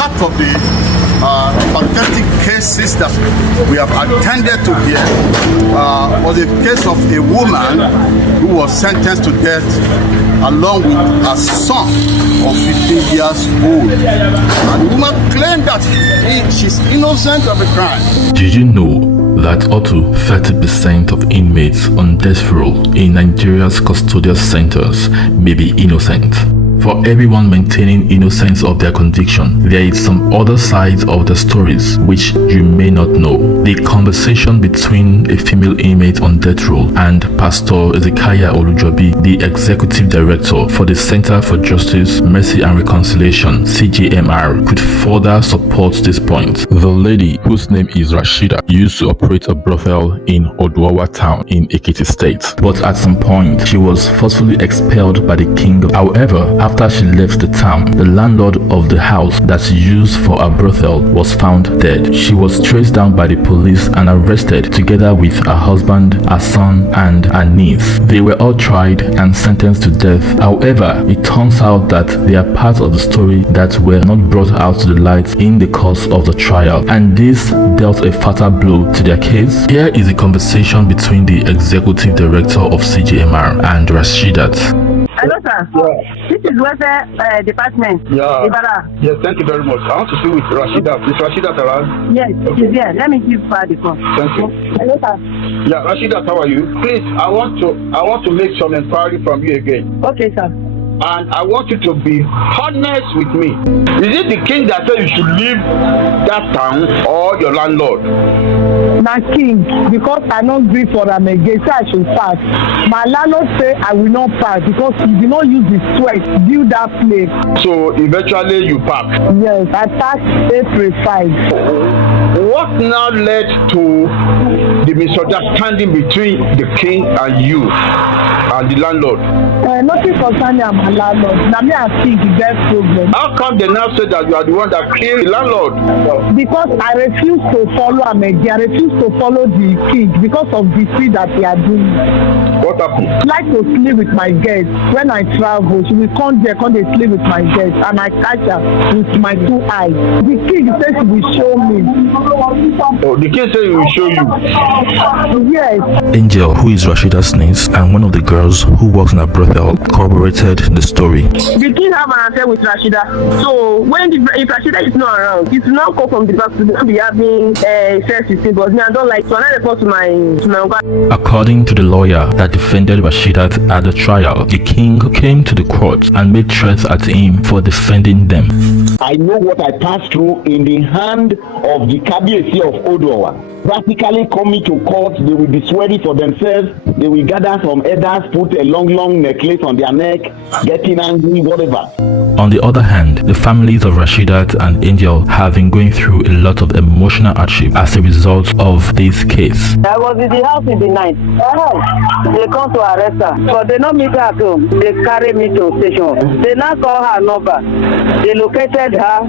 part of the pathetic cases that we have attended to here was a case of a woman who was sentenced to death along with a son of 15 years old. And the woman claimed that she's innocent of a crime. Did you know that up to 30% of inmates on death row in Nigeria's custodial centers may be innocent? For everyone maintaining innocence of their conviction, there is some other sides of the stories which you may not know. The conversation between a female inmate on death row and Pastor Ezekiah Olujobi, the executive director for the Center for Justice, Mercy and Reconciliation, CJMR, could further support this point. The lady, whose name is Rashida, used to operate a brothel in Oduawa town in EKITI state, but at some point she was forcefully expelled by the king. However, after she left the town, the landlord of the house that she used for a brothel was found dead. She was traced down by the police and arrested together with her husband, her son, and her niece. They were all tried and sentenced to death. However, it turns out that they are parts of the story that were not brought out to the light in the course of the trial, and this dealt a fatal blow to their case. Here is a conversation between the executive director of CJMR and Rashidat. Hello, sir. Yeah. This is Welfare Department. Yeah. Ibarra. Yes, thank you very much. I want to speak with Rashida. Is Rashida around? Yes, she's here. Let me give her the phone. Thank you. Hello, sir. Yeah, Rashida, how are you? Please, I want to make some inquiry from you again. Okay, sir. And I want you to be honest with me. Is it the king that said you should leave that town or your landlord? Na king, because I not agree for am again, say I should pass. My landlord say I will not pass because he did not use his sweat build that place. So eventually you pack. Yes, I passed April 5. What now led to the misunderstanding between the king and you and the landlord? Nothing concerning my landlord. Now me and king the best problem. How come they now say that you are the one that killed the landlord? Because I refuse to follow am again. I refuse to follow the king because of the thing that they are doing. What happened? I like to sleep with my guests. When I travel, she will come there, come dey sleep with my guests, and I catch her with my 2 eyes. The king says he will show me. Oh, the king said he will show you. Yes. Angel, who is Rashida's niece and one of the girls who works in a brothel, corroborated the story. The king have an affair with Rashida. So when if Rashida is not around, it will not come from the back to not be having sex with him. But me, I don't like to another report to my According to the lawyer that defended Rashidat at the trial, the king came to the court and made threats at him for defending them. I know what I passed through in the hand of the Kabiyesi of Oduawa. Practically coming to court, they will be swearing for themselves. They will gather some elders, put a long necklace on their neck, getting angry, whatever. On the other hand, the families of Rashidat and Angel have been going through a lot of emotional hardship as a result of this case. I was in the house in the night. They come to arrest her, but they not meet her at home. They carry me to station. They now call her number. They located her.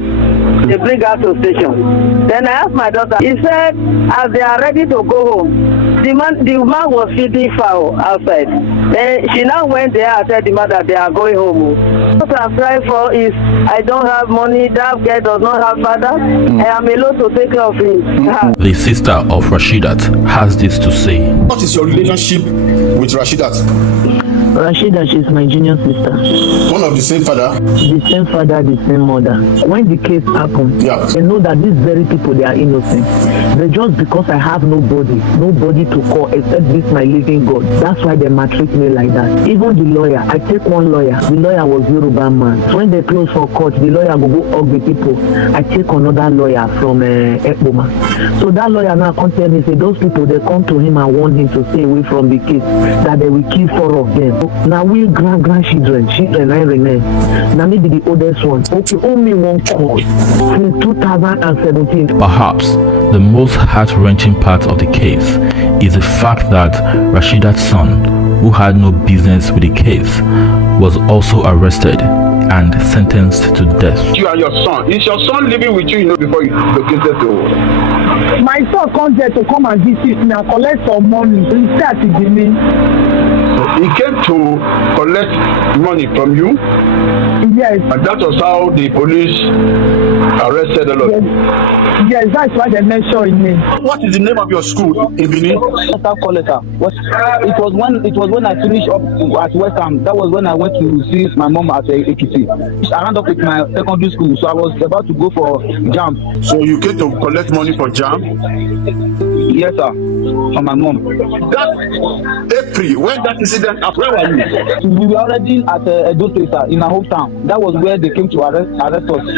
They bring her to station. Then I asked my daughter. He said, as they are ready to go home, the man was feeding fowl outside. Then she now went there and said the man that they are going home. What I'm crying for is I don't have money. That girl does not have father. I am alone to take care of him. The sister of Rashidat has this to say. What is your relationship with Rashidat? Rashida, she's my junior sister. One of the same father? The same father, the same mother. When the case happened, Yeah. they know that these very people, they are innocent. They just because I have nobody to call except this my living God. That's why they maltreat me like that. Even the lawyer, I take one lawyer. The lawyer was Yoruba man. When they close for court, the lawyer will go hug the people. I take another lawyer from Ekboma. So that lawyer now come tell me, say those people, they come to him and warn him to stay away from the case, that they will kill 4 of them. Now we grandchildren, I remain. Now maybe the oldest one. Okay, only one call since 2017. Perhaps the most heart-wrenching part of the case is the fact that Rashidat's son, who had no business with the case, was also arrested and sentenced to death. You and your son. Is your son living with you, before you located to? My son comes there to come and visit me and collect some money. He start to give me. he came to collect money from you? Yes. And that was how the police arrested all of you? Yes, that's what they mentioned in me. What is the name of your school in Benin? It was when I finished up at West Ham. That was when I went to see my mom at EKITI. I ran up with my secondary school, so I was about to go for JAM. So you came to collect money for JAM? Yes, sir. From my mom. That April, when that incident happened, where were you? We were already at Edo State, sir, in my hometown. That was where they came to arrest us.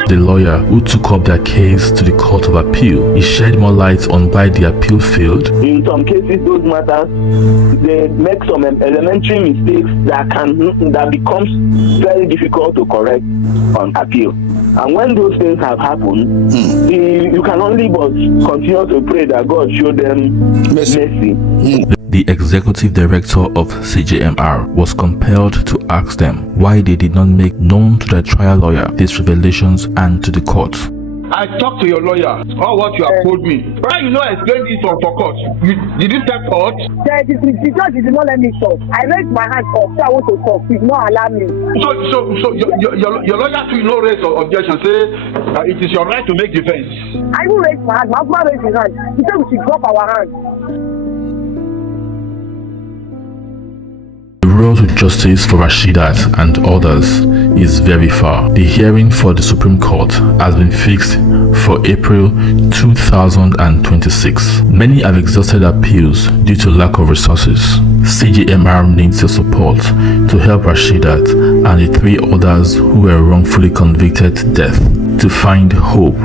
The lawyer who took up their case to the Court of Appeal, he shed more light on why the appeal failed. In some cases, those matters, they make some elementary mistakes that becomes very difficult to correct on appeal. And when those things have happened, you can only but continue to pray that God show them mercy. The executive director of CJMR was compelled to ask them why they did not make known to the trial lawyer these revelations and to the court. I talked to your lawyer, all what you have told me. Why you not explain this for court? Did you tell court? The judge did not let me talk. I raised my hand up, so I want to talk. He did not allow me. So your lawyer to no raise objection, say it is your right to make defense. I will raise my hand. My husband raised his hand. He said we should drop our hands. The road to justice for Rashidat and others is very far. The hearing for the Supreme Court has been fixed for April 2026. Many have exhausted appeals due to lack of resources. CJMR needs your support to help Rashidat and the 3 others who were wrongfully convicted to death to find hope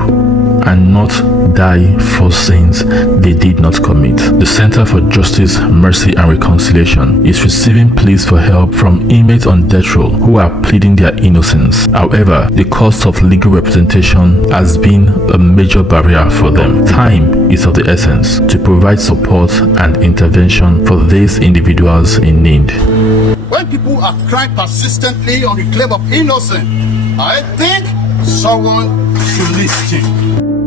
and not die for sins they did not commit. The Center for Justice, Mercy and Reconciliation is receiving pleas for help from inmates on death row who are pleading their innocence. However, the cost of legal representation has been a major barrier for them. Time is of the essence to provide support and intervention for these individuals in need. When people are crying persistently on the claim of innocence, I think someone should listen.